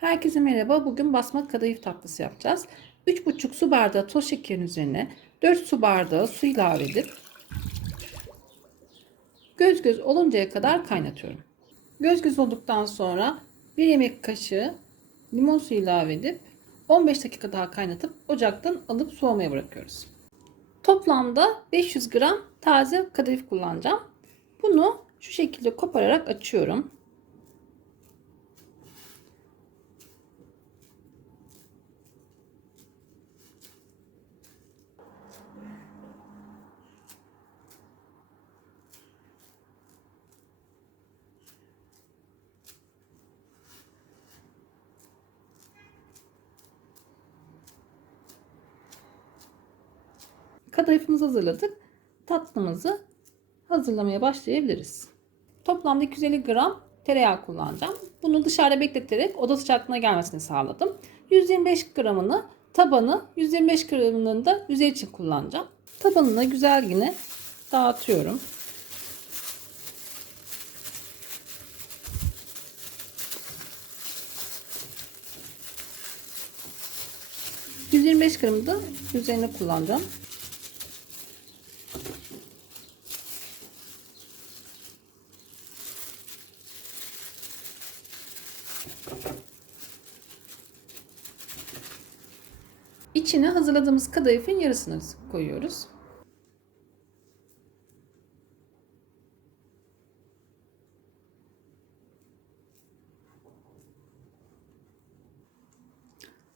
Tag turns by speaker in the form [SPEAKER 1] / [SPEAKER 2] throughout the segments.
[SPEAKER 1] Herkese merhaba. Bugün basma kadayıf tatlısı yapacağız. 3,5 su bardağı toz şekerin üzerine 4 su bardağı su ilave edip göz göz oluncaya kadar kaynatıyorum. Göz göz olduktan sonra 1 yemek kaşığı limon suyu ilave edip 15 dakika daha kaynatıp ocaktan alıp soğumaya bırakıyoruz. Toplamda 500 gram taze kadayıf kullanacağım. Bunu şu şekilde kopararak açıyorum. Kadayıfımızı hazırladık. Tatlımızı hazırlamaya başlayabiliriz. Toplamda 250 gram tereyağı kullanacağım. Bunu dışarıda bekleterek oda sıcaklığına gelmesini sağladım. 125 gramını tabanı, 125 gramını da üzeri için kullanacağım. Tabanına güzel yine dağıtıyorum. ...125 gramı da üzerine kullanacağım. İçine hazırladığımız kadayıfın yarısını koyuyoruz.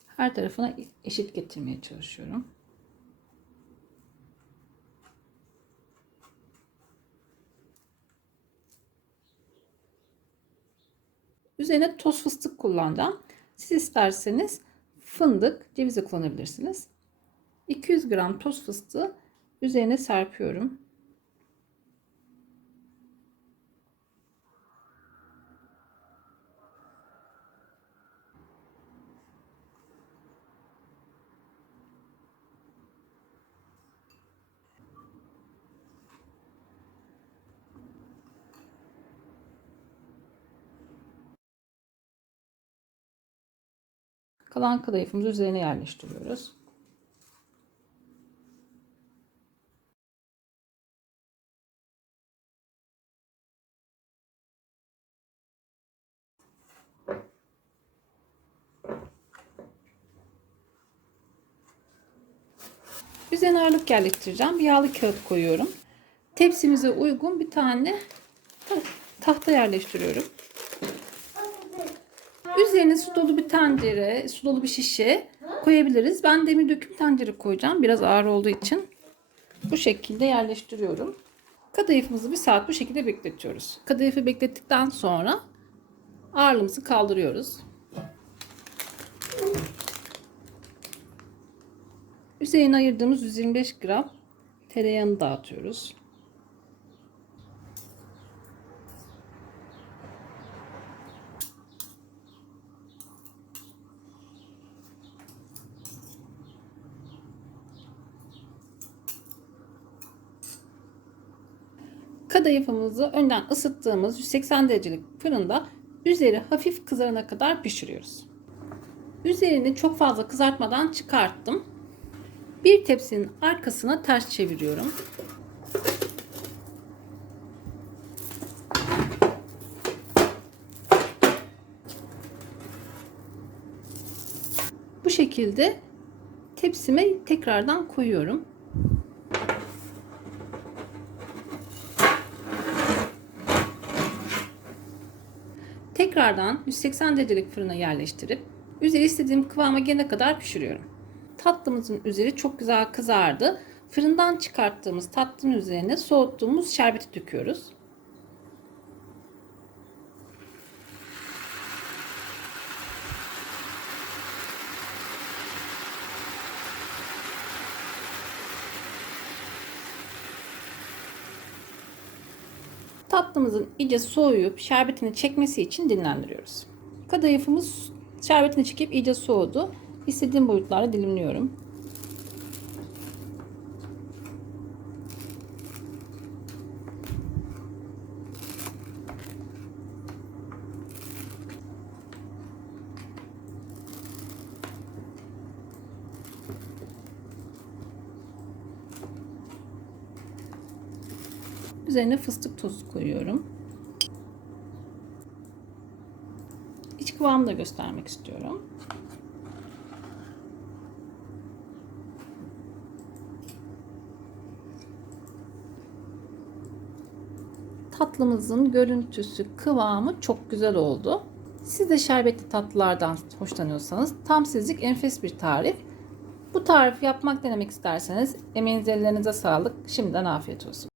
[SPEAKER 1] Her tarafına eşit getirmeye çalışıyorum. Üzerine toz fıstık kullanacağım. Siz isterseniz fındık, cevizi kullanabilirsiniz. 200 gram toz fıstığı üzerine serpiyorum. Kalan kadayıfımızı üzerine yerleştiriyoruz. Üzerine ağırlık yerleştireceğim. Bir yağlı kağıt koyuyorum. Tepsimize uygun bir tane tahta yerleştiriyorum. Üzerine su dolu bir tencere, su dolu bir şişe koyabiliriz. Ben demir döküm tencere koyacağım. Biraz ağır olduğu için. Bu şekilde yerleştiriyorum. Kadayıfımızı bir saat bu şekilde bekletiyoruz. Kadayıfı beklettikten sonra ağırlığımızı kaldırıyoruz. Üzerine ayırdığımız 125 gram tereyağını dağıtıyoruz. Kadayıfımızı önden ısıttığımız 180 derecelik fırında üzeri hafif kızarana kadar pişiriyoruz. Üzerini çok fazla kızartmadan çıkarttım. Bir tepsinin arkasına ters çeviriyorum. Bu şekilde tepsime tekrardan koyuyorum. Tekrardan 180 derecelik fırına yerleştirip üzeri istediğim kıvama gelene kadar pişiriyorum. Tatlımızın üzeri çok güzel kızardı. Fırından çıkarttığımız tatlının üzerine soğuttuğumuz şerbeti döküyoruz. Tatlımızın iyice soğuyup şerbetini çekmesi için dinlendiriyoruz. Kadayıfımız şerbetini çekip iyice soğudu. İstediğim boyutlarda dilimliyorum. Üzerine fıstık tozu koyuyorum. İç kıvamını da göstermek istiyorum. Tatlımızın görüntüsü, kıvamı çok güzel oldu. Siz de şerbetli tatlılardan hoşlanıyorsanız tam sizlik enfes bir tarif. Bu tarifi yapmak denemek isterseniz emeğinize ellerinize sağlık. Şimdiden afiyet olsun.